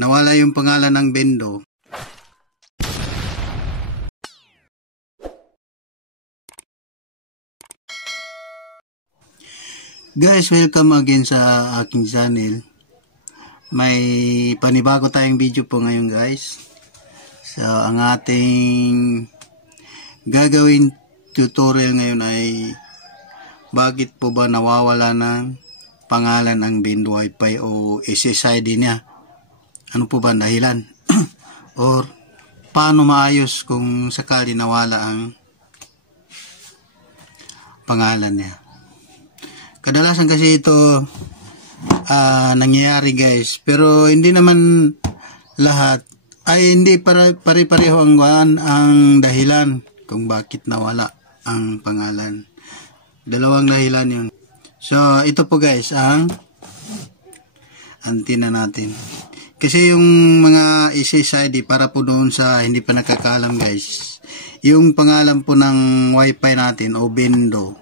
nawala yung pangalan ng Bendo. Guys, welcome again sa aking channel. May panibago tayong video po ngayon guys. So, ang ating gagawin tutorial ngayon ay bakit po ba nawawala ng pangalan ang Bendo Wi-Fi o SSID niya. Ano po ba ang dahilan? Or paano maayos kung sakali nawala ang pangalan niya. Kadalasan kasi ito nangyayari guys, pero hindi naman lahat ay hindi pare-pareho ang dahilan kung bakit nawala ang pangalan. Dalawang dahilan yun. So ito po guys ang antenna natin. Kasi yung mga SSID para po doon sa hindi pa nakakaalam guys, yung pangalan po ng Wi-Fi natin o Bendo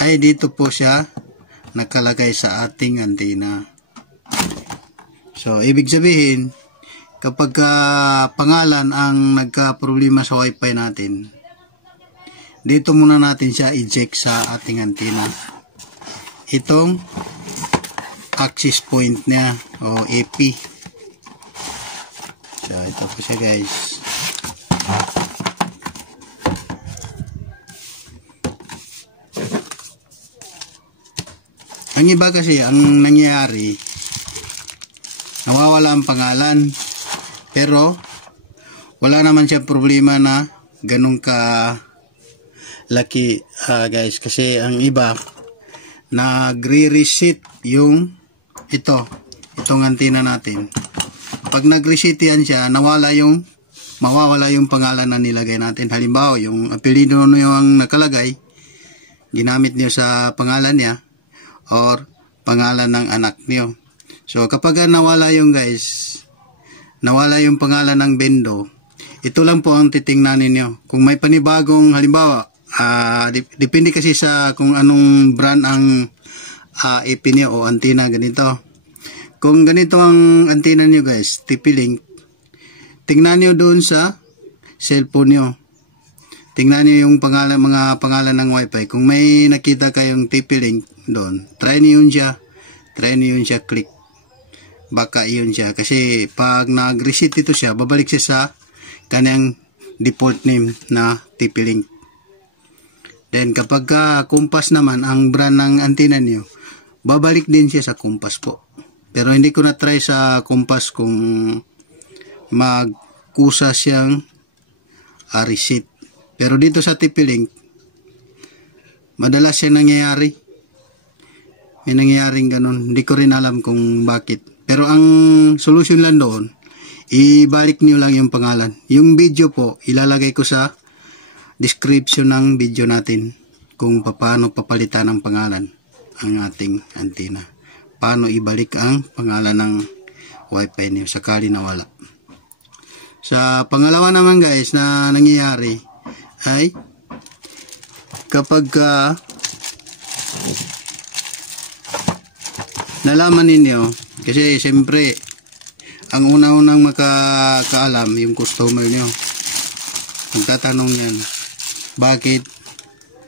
ay dito po siya nakalagay sa ating antena. So, ibig sabihin, kapag pangalan ang nagka-problema sa Wi-Fi natin, dito muna natin siya i-check sa ating antena. Itong access point niya o AP. So, ito po siya guys. Ang iba kasi, ang nangyayari, nawawala ang pangalan. Pero, wala naman siya problema na ganun ka laki guys. Kasi ang iba, nagre-reset yung itong antena natin. Pag nag-reset yan siya, mawawala yung pangalan na nilagay natin. Halimbawa, yung apelido nyo ang nakalagay, ginamit niyo sa pangalan niya, or pangalan ng anak niyo. So kapag nawala yung pangalan ng Bendo, ito lang po ang titingnan niyo. Kung may panibagong, halimbawa, depende kasi sa kung anong brand ang IP niyo o antena ganito. Kung ganito ang antena niyo guys, TP-Link, tingnan niyo doon sa cellphone niyo. Tingnan niyo yung mga pangalan ng Wi-Fi. Kung may nakita kayong TP-Link doon, try niyo yun siya, click. Baka yun siya. Kasi pag nag-reset ito siya, babalik siya sa kanyang default name na TP-Link. Then kapag Compass naman, ang brand ng antena niyo, babalik din siya sa Compass po. Pero hindi ko na-try sa Compass kung magkusa siyang reset. Pero dito sa TP-Link, madalas yan nangyayari. May nangyayaring ganun. Hindi ko rin alam kung bakit. Pero ang solution lang doon, ibalik niyo lang yung pangalan. Yung video po, ilalagay ko sa description ng video natin kung paano papalitan ng pangalan ang ating antena. Paano ibalik ang pangalan ng Wi-Fi niyo sakali nawala. Sa pangalawa naman guys na nangyayari, ay kapag nalaman ninyo, kasi siyempre ang una-unang makakaalam yung customer nyo, magtatanong yan, bakit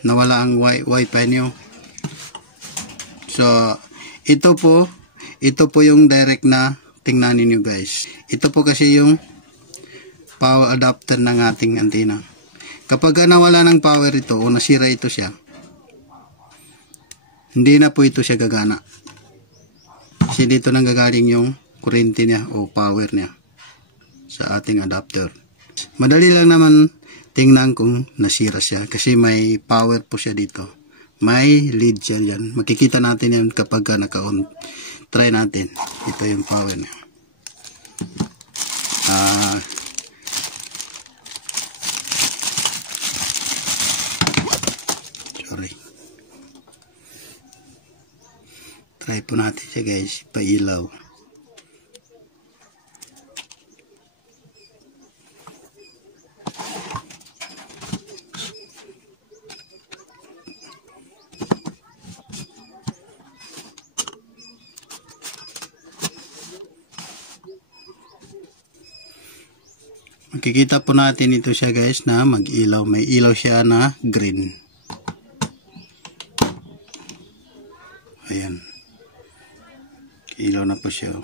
nawala ang Wi-Fi nyo. So ito po yung direct na tingnan ninyo guys. Ito po kasi yung power adapter ng ating antena. Kapag nawala ng power ito o nasira ito siya, hindi na po ito siya gagana. Kasi dito nang gagaling yung kuryente niya o power niya sa ating adapter. Madali lang naman tingnan kung nasira siya kasi may power po siya dito. May lead siya yan. Makikita natin yan kapag naka-on. Try natin. Ito yung power niya. Try po natin siya guys, pailaw. makikita po natin ito siya guys na mag-ilaw. May ilaw siya na green. Ayan. Ilaw na po siya.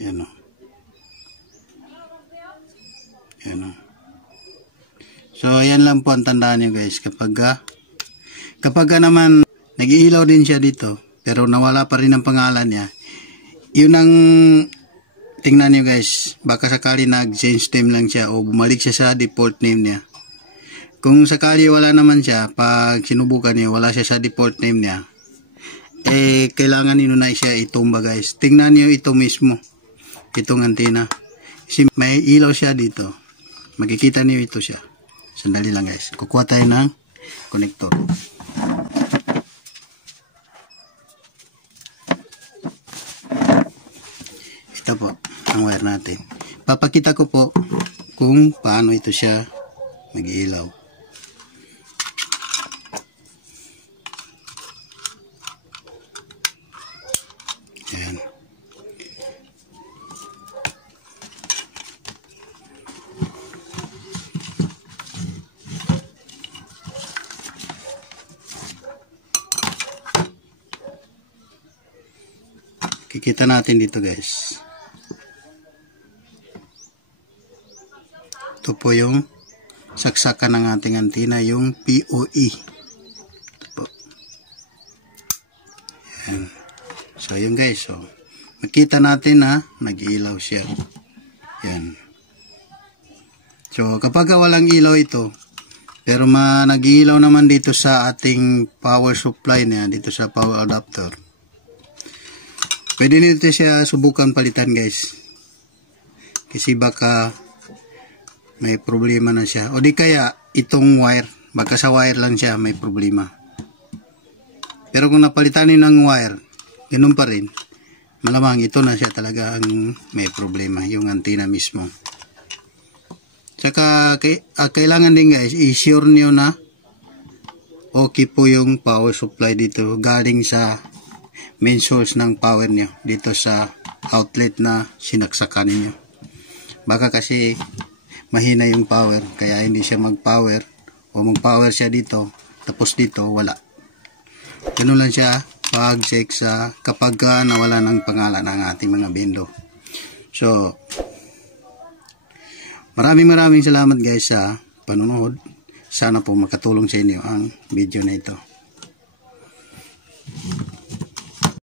Ayan o. Ayan o. So, ayan lang po ang tandaan nyo guys. Kapag naman nag-iilaw din siya dito, pero nawala pa rin ang pangalan niya, yun ang tingnan nyo guys. Baka sakali nag-change name lang siya o bumalik siya sa default name niya. Kung sakali wala naman siya, pag sinubukan niya, wala siya sa default name niya, kailangan inunay siya itumba guys. Tingnan nyo ito mismo. Itong antena. Kasi may ilaw siya dito. Makikita niyo ito siya. Sandali lang guys. Kukuha tayo ng connector. Ito po ang wire natin. Papakita ko po kung paano ito siya mag-ilaw. Ayan. Kikita natin dito guys. Ito po yung saksakan ng ating antena, yung POE. Ito po. Ayan. So yun guys. So, makita natin na nag-ilaw siya. Yan. So kapag walang ilaw ito, pero nag-ilaw naman dito sa ating power supply niya, dito sa power adapter, pwede nito siya subukan palitan guys. Kasi baka may problema na siya. O di kaya itong wire, baka sa wire lang siya may problema. Pero kung napalitan niyo ng wire, ganun pa rin. Malamang ito na siya talaga ang may problema, yung antena mismo. Tsaka kailangan din guys, i-sure niyo na okay po yung power supply dito galing sa main source ng power niyo dito sa outlet na sinaksakan niyo. Baka kasi mahina yung power kaya hindi siya mag-power o mag-power siya dito tapos dito wala. Ganun lang siya pag-check sa kapag nawala ng pangalan ng ating mga bendo. So maraming salamat guys sa panonood. Sana po makatulong sa inyo ang video na ito.